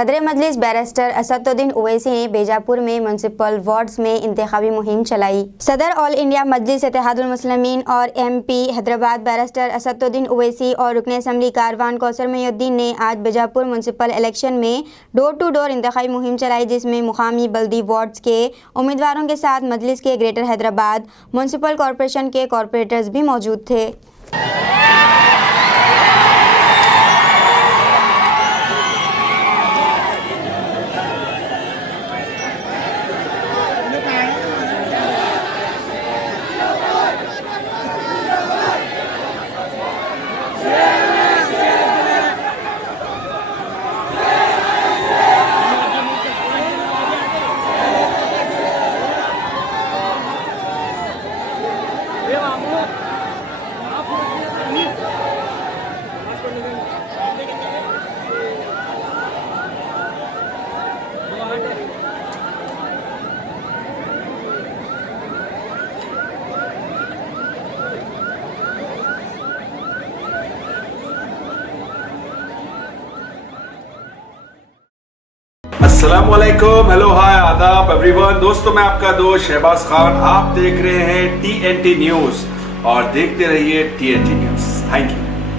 सदर मजलिस बैरिस्टर असदुद्दीन ओवैसी ने बीजापुर में म्यूनसिपल वार्ड्स में इंतखाबी मुहिम चलाई। सदर ऑल इंडिया मजलिस इत्तेहादुल मुस्लिमीन और MP हैदराबाद बैरिस्टर असदुद्दीन ओवैसी और रुकन असम्बली कारवान कौसर मोहिउद्दीन ने आज बीजापुर म्यूनसिपल इलेक्शन में डोर टू डोर इंतखाबी मुहिम चलाई, जिसमें मुकामी बल्दी वार्ड्स के उम्मीदवारों के साथ मजलिस के ग्रेटर हैदराबाद म्यूनसिपल कॉरपोरेशन के कॉरपोरेटर्स भी मौजूद थे। अस्सलामुअलैकुम, हेलो, हाय, आदाब एवरीवन। दोस्तों, मैं आपका दोस्त शहबाज खान। आप देख रहे हैं TNT न्यूज और देखते रहिए TNT न्यूज। Thank you.